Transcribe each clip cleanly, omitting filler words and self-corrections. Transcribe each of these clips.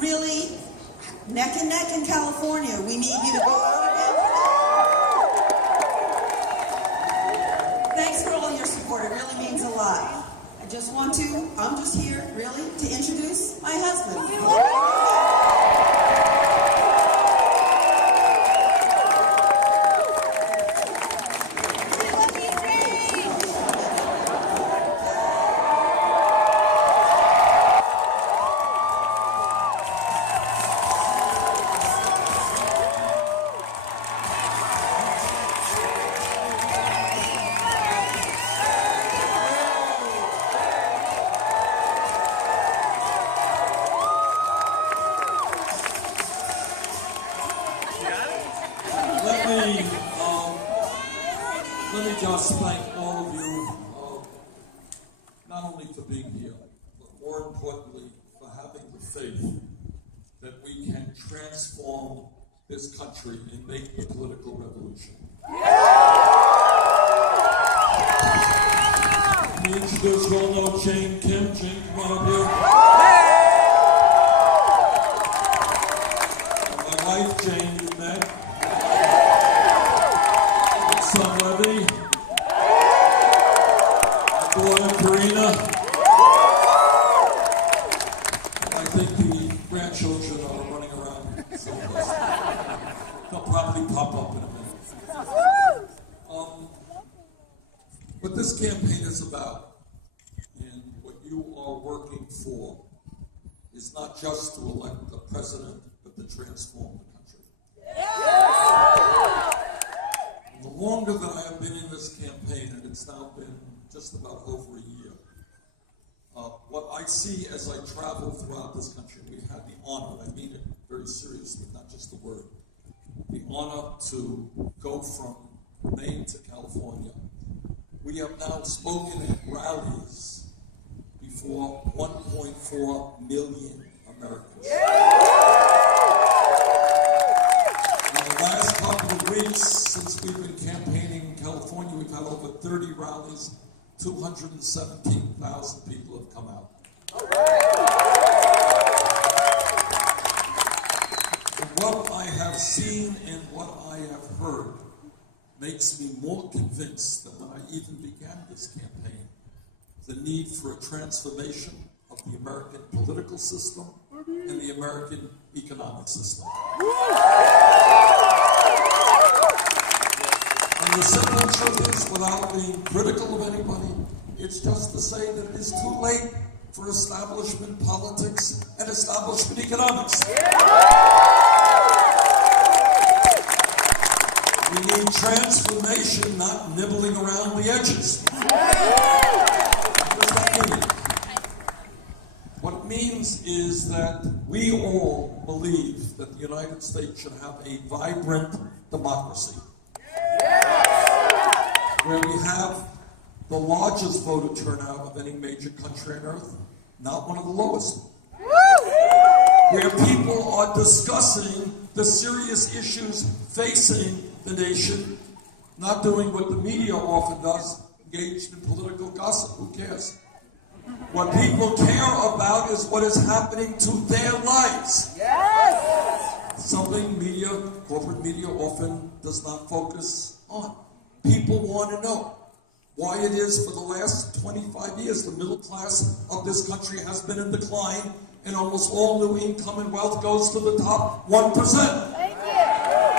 really neck and neck in California. We need you to go out again today. Thanks for all your support. It really means a lot. I'm just here, really, to introduce my husband. Let me just thank all of you, not only for being here, but more importantly, for having the faith that we can transform this country and make the political revolution. Let me introduce, you all know Jane Kim. Jane, come on up here. My wife, Jane, you met. Son Levy, my daughter Karina. I think the grandchildren are running around someplace. They'll probably pop up in a minute. What this campaign is about, and what you are working for, is not just to elect a president, but to transform the country. The longer that I have been in this campaign, and it's now been just about over a year, what I see as I travel throughout this country, we had the honor, and I mean it very seriously, not just the word, the honor to go from Maine to California. We have now spoken at rallies before 1.4 million Americans. The last couple of weeks, since we've been campaigning in California, we've had over 30 rallies. 217,000 people have come out. And what I have seen and what I have heard makes me more convinced than when I even began this campaign, the need for a transformation of the American political system and the American economic system. And the simple truth is, without being critical of anybody, it's just to say that it is too late for establishment politics and establishment economics. We need transformation, not nibbling around the edges. What does that mean? What it means is that we all believe that the United States should have a vibrant democracy, where we have the largest voter turnout of any major country on earth, not one of the lowest. Where people are discussing the serious issues facing the nation, not doing what the media often does, engaged in political gossip. Who cares? What people care about is what is happening to their lives. Yes! Something corporate media often does not focus on. People want to know why it is for the last 25 years the middle class of this country has been in decline, and almost all new income and wealth goes to the top 1%. Thank you.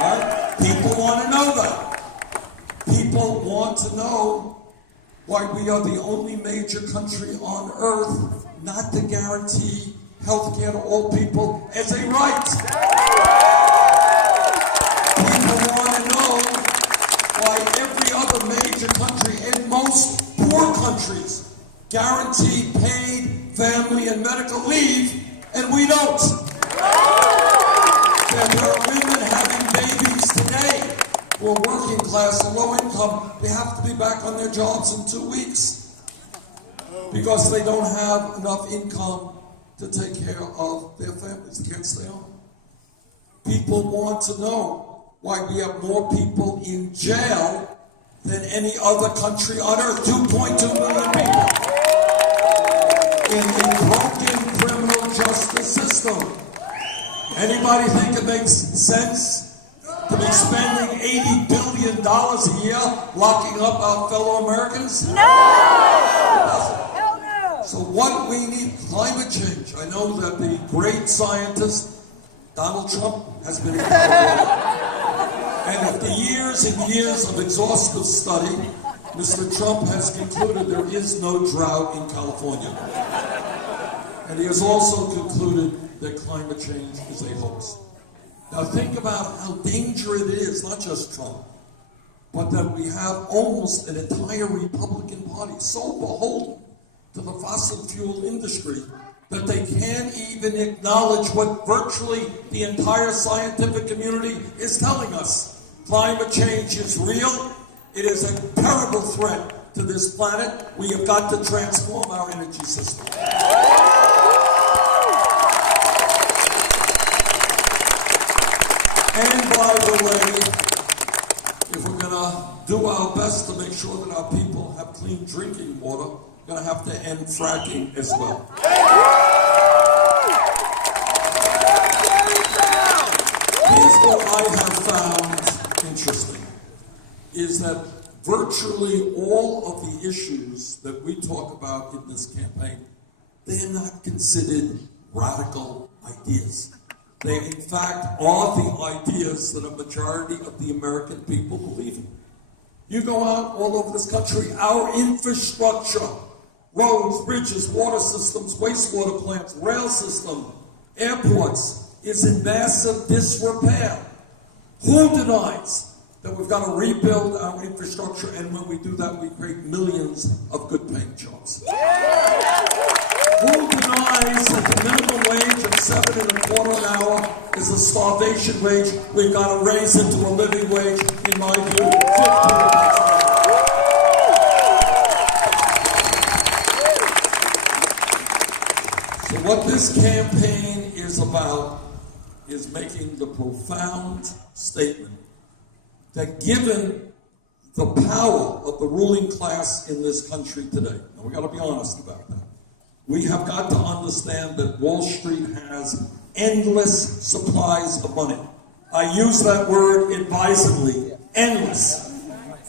Right? People want to know that. People want to know why we are the only major country on earth not to guarantee health care to all people as a right. People want to know why every other major country and most poor countries guarantee paid family and medical leave, and we don't. There are women having babies today who are working class and low income. They have to be back on their jobs in 2 weeks because they don't have enough income to take care of their families. They can't stay home. People want to know why we have more people in jail than any other country on earth. 2.2 million people in a broken criminal justice system. Anybody think it makes sense to be spending $80 billion a year locking up our fellow Americans? No! Hell no! So what we need, climate change. I know that the great scientist, Donald Trump, has been in California. And after years and years of exhaustive study, Mr. Trump has concluded there is no drought in California. And he has also concluded that climate change is a hoax. Now think about how dangerous it is, not just Trump, but that we have almost an entire Republican Party so beholden to the fossil fuel industry that they can't even acknowledge what virtually the entire scientific community is telling us. Climate change is real. It is a terrible threat to this planet. We have got to transform our energy system. And by the way, if we're going to do our best to make sure that our people have clean drinking water, we're going to have to end fracking as well. Here's what I have found interesting, is that virtually all of the issues that we talk about in this campaign, they're not considered radical ideas. They, in fact, are the ideas that a majority of the American people believe in. You go out all over this country, our infrastructure, roads, bridges, water systems, wastewater plants, rail system, airports, is in massive disrepair. Who denies that we've got to rebuild our infrastructure, and when we do that, we create millions of good-paying jobs? Who denies that the minimum wage of $7.25 an hour is a starvation wage? We've got to raise it to a living wage, in my view, $15. So what this campaign is about is making the profound statement that given the power of the ruling class in this country today, and we got to be honest about that, we have got to understand that Wall Street has endless supplies of money. I use that word advisedly, endless.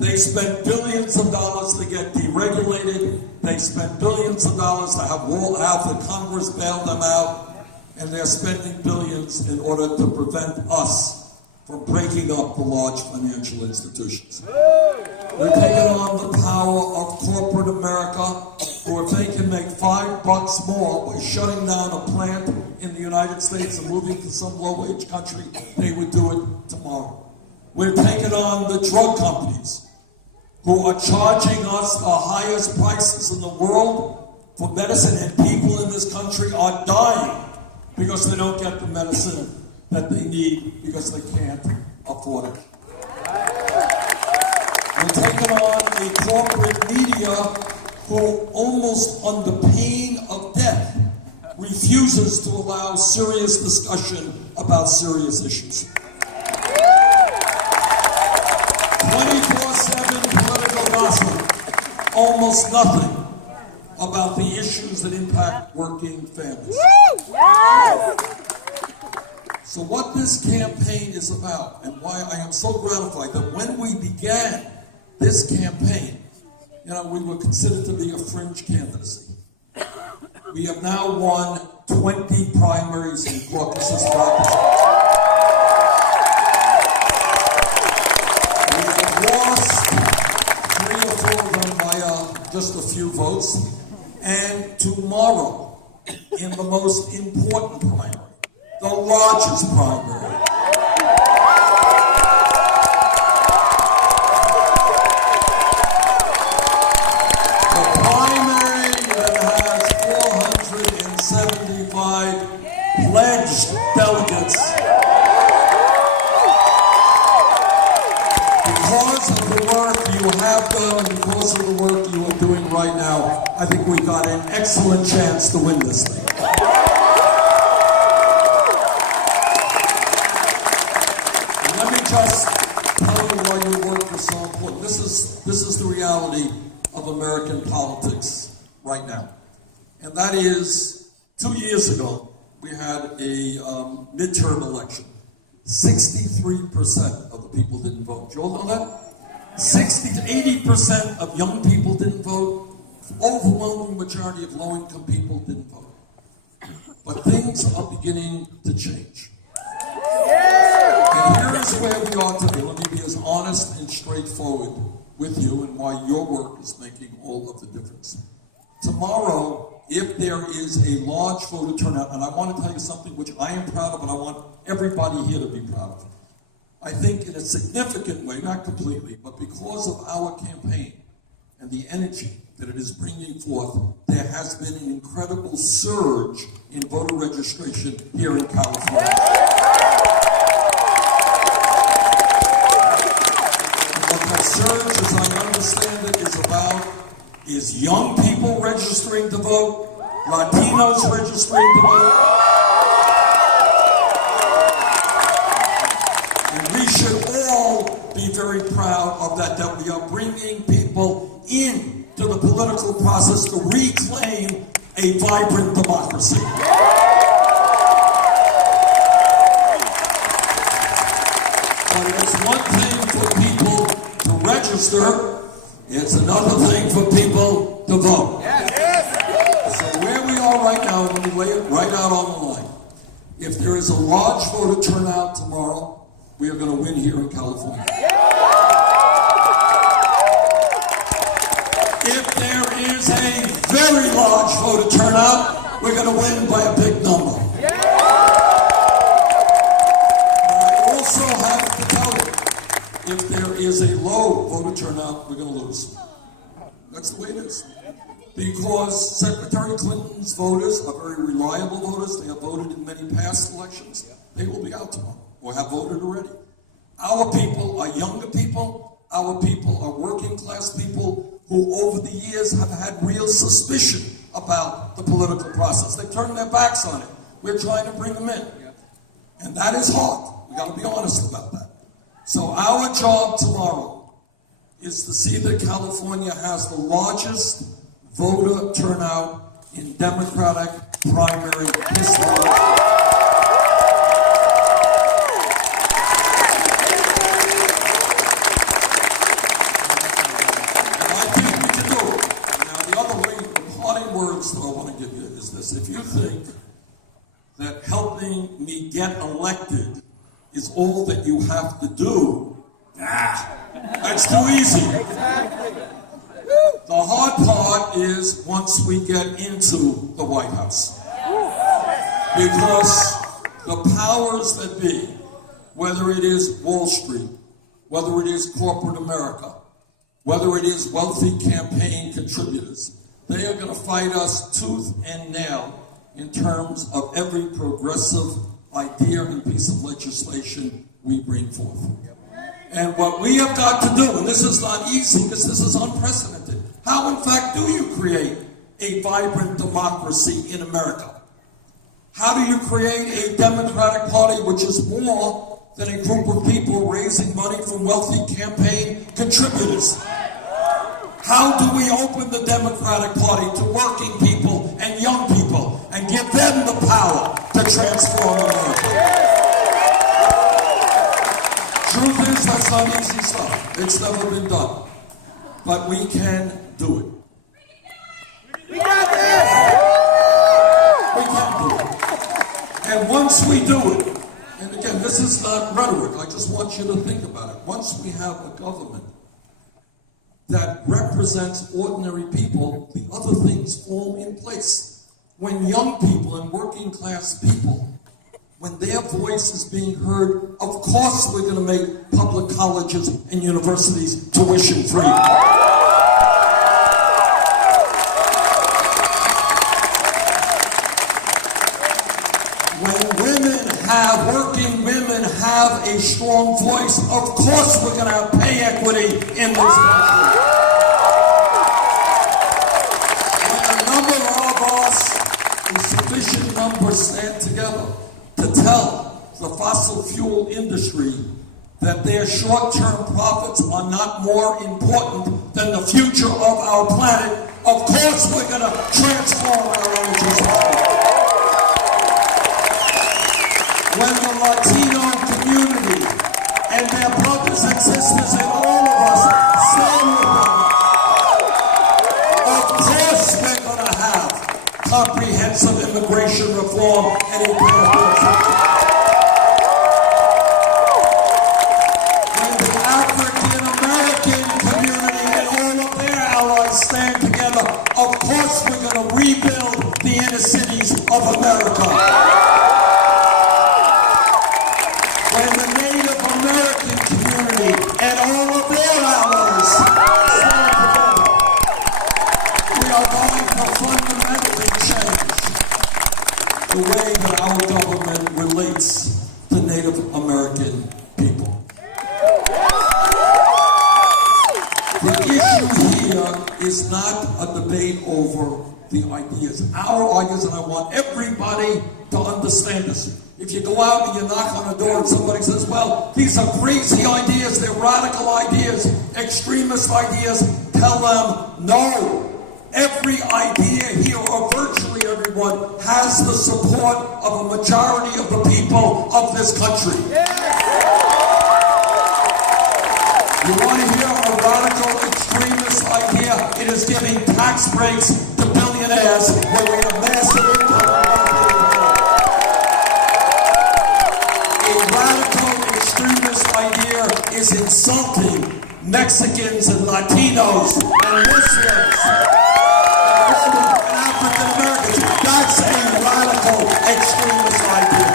They spend billions of dollars to get deregulated. They spend billions of dollars to have the Congress bail them out. And they're spending billions in order to prevent us from breaking up the large financial institutions. They're taking on the power of corporate America, or if they can make $5 more by shutting down a plant in the United States and moving to some low-wage country, they would do it tomorrow. We're taking on the drug companies, who are charging us the highest prices in the world for medicine, and people in this country are dying because they don't get the medicine that they need because they can't afford it. We're taking on a corporate media who, almost under pain of death, refuses to allow serious discussion about serious issues. 24/7 political gossip, almost nothing about the issues that impact working families. So what this campaign is about, and why I am so gratified that when we began this campaign, we were considered to be a fringe candidacy. We have now won 20 primaries and caucuses. We have lost 3 or 4 of them by just a few votes. And tomorrow, in the most important primary, the largest primary, the primary that has 475 pledged delegates, because of the work you have done and because of the work you are doing right now, I think we got an excellent chance to win this thing. Let me just tell you why your work is so important. This is the reality of American politics right now. And that is, 2 years ago, we had a midterm election. 63% of the people didn't vote. Do you all know that? 60 to 80% of young people didn't vote. Overwhelming majority of low-income people didn't vote. But things are beginning to change. And here is where we are today. Let me be as honest and straightforward with you and why your work is making all of the difference. Tomorrow, if there is a large voter turnout, and I want to tell you something which I am proud of and I want everybody here to be proud of. I think in a significant way, not completely, but because of our campaign and the energy that it is bringing forth, there has been an incredible surge in voter registration here in California. What that surge, as I understand it, is about is young people registering to vote, Latinos registering to vote, and we should all be very proud of that we are bringing people in to the political process to reclaim a vibrant democracy. But it's one thing for people to register, it's another thing for people to vote. So where we are right now, let me lay it right out on the line. If there is a large voter turnout tomorrow, we are going to win here in California. If there is a very large voter turnout, we're going to win by a big number. I also have to tell you, if there is a low voter turnout, we're going to lose. That's the way it is. Because Secretary Clinton's voters are very reliable voters. They have voted in many past elections. They will be out tomorrow, or have voted already. Our people are younger people. Our people are working class people who over the years have had real suspicion about the political process. They turn their backs on it. We're trying to bring them in. And that is hard. We got to be honest about that. So our job tomorrow is to see that California has the largest voter turnout in Democratic primary history. That I want to give you is this. If you think that helping me get elected is all that you have to do, that's too easy. The hard part is once we get into the White House. Because the powers that be, whether it is Wall Street, whether it is corporate America, whether it is wealthy campaign contributors, they are going to fight us tooth and nail in terms of every progressive idea and piece of legislation we bring forth. And what we have got to do, and this is not easy because this is unprecedented, how in fact do you create a vibrant democracy in America? How do you create a Democratic Party which is more than a group of people raising money from wealthy campaign contributors? How do we open the Democratic Party to working people and young people and give them the power to transform America? Truth is, that's not easy stuff. It's never been done. But we can do it. We got this! We can do it. And once we do it, and again, this is not rhetoric, I just want you to think about it. Once we have a government that represents ordinary people, the other things fall in place. When young people and working class people, when their voice is being heard, of course we're going to make public colleges and universities tuition free. When working women have a strong voice, of course we're going to have pay equity in this country. When a number of us, a sufficient number, stand together to tell the fossil fuel industry that their short-term profits are not more important than the future of our planet, of course we're going to transform our energy system. Latino community and their brothers and sisters and all of us stand with them. Of course we're going to have comprehensive immigration reform and a path to acceptance. When the African American community and all of their allies stand together, of course we're going to rebuild the inner cities of America. When the Native American community and all of their allies stand together, we are going to fundamentally change the way that our government relates to Native American people. The issue here is not a debate over the ideas. Our ideas, and I want everybody to understand this. If you go out and you knock on a door and somebody says, well, these are crazy ideas, they're radical ideas, extremist ideas, tell them no. Every idea here, or virtually everyone, has the support of a majority of the people of this country. You want to hear a radical extremist idea? It is giving tax breaks to billionaires where we have massive income. A radical extremist idea is insulting Mexicans and Latinos and Muslims and women and African Americans. That's a radical extremist idea.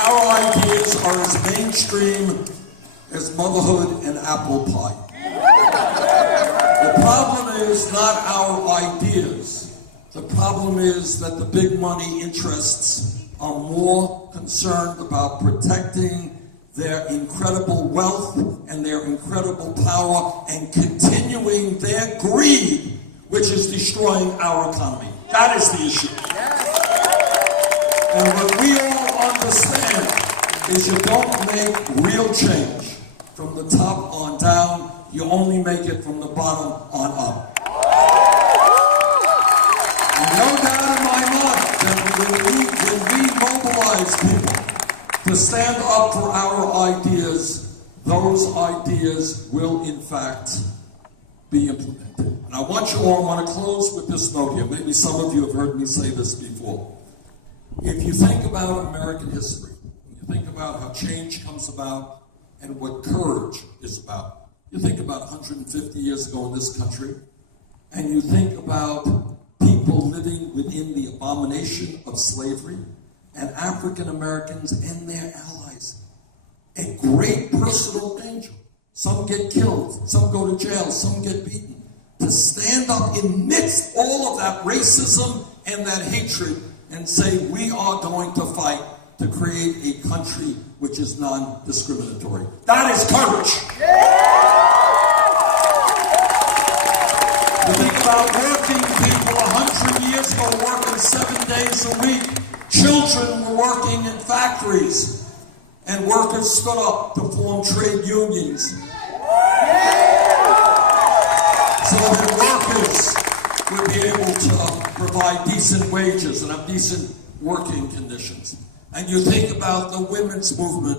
Our ideas are as mainstream as motherhood and apple pie. The problem is not our ideas. The problem is that the big money interests are more concerned about protecting their incredible wealth and their incredible power and continuing their greed, which is destroying our economy. That is the issue. And what we all understand is you don't make real change from the top on down, you only make it from the bottom on up. And no doubt in my mind that when we mobilize people to stand up for our ideas, those ideas will in fact be implemented. And I want to close with this note here. Maybe some of you have heard me say this before. If you think about American history, you think about how change comes about and what courage is about. You think about 150 years ago in this country, and you think about people living within the abomination of slavery, and African Americans and their allies at great personal danger. Some get killed, some go to jail, some get beaten. To stand up amidst all of that racism and that hatred and say we are going to fight to create a country which is non-discriminatory. That is courage. You think about working people 100 years ago working 7 days a week. Children were working in factories, and workers stood up to form trade unions so that workers would be able to provide decent wages and have decent working conditions. And you think about the women's movement,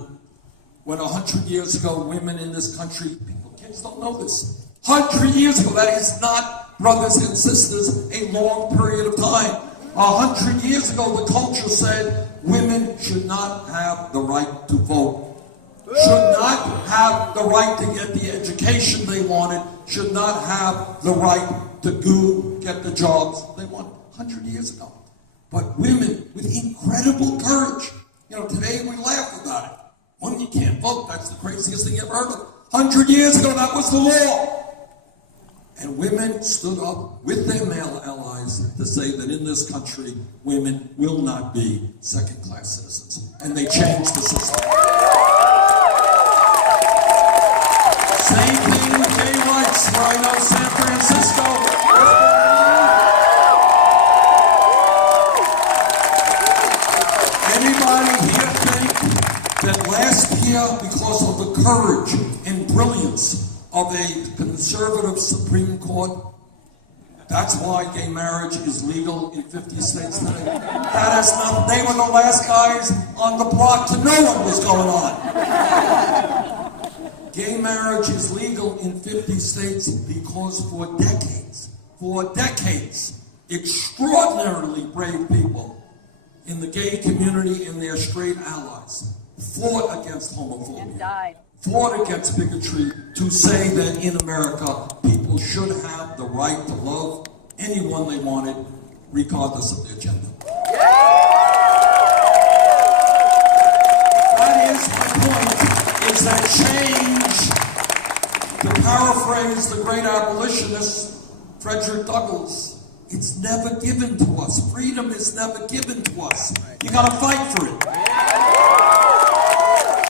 when 100 years ago, women in this country, kids don't know this, 100 years ago, that is not, brothers and sisters, a long period of time. 100 years ago, the culture said women should not have the right to vote, should not have the right to get the education they wanted, should not have the right to get the jobs they wanted. 100 years ago. But women with incredible courage. You know, today we laugh about it. When you can't vote, that's the craziest thing you ever heard of. 100 years ago, that was the law. And women stood up with their male allies to say that in this country, women will not be second-class citizens. And they changed the system. Same thing with gay rights, where I know San Francisco. Anybody here think that last year, because of the courage and brilliance of a conservative Supreme Court, That's why gay marriage is legal in 50 states today. That has nothing. They were the last guys on the block to know what was going on. Gay marriage is legal in 50 states because for decades, extraordinarily brave people in the gay community and their straight allies fought against homophobia. And died. Fought against bigotry to say that in America, people should have the right to love anyone they wanted, regardless of their gender. That is the point, is that change, to paraphrase the great abolitionist Frederick Douglass, it's never given to us. Freedom is never given to us. You gotta fight for it.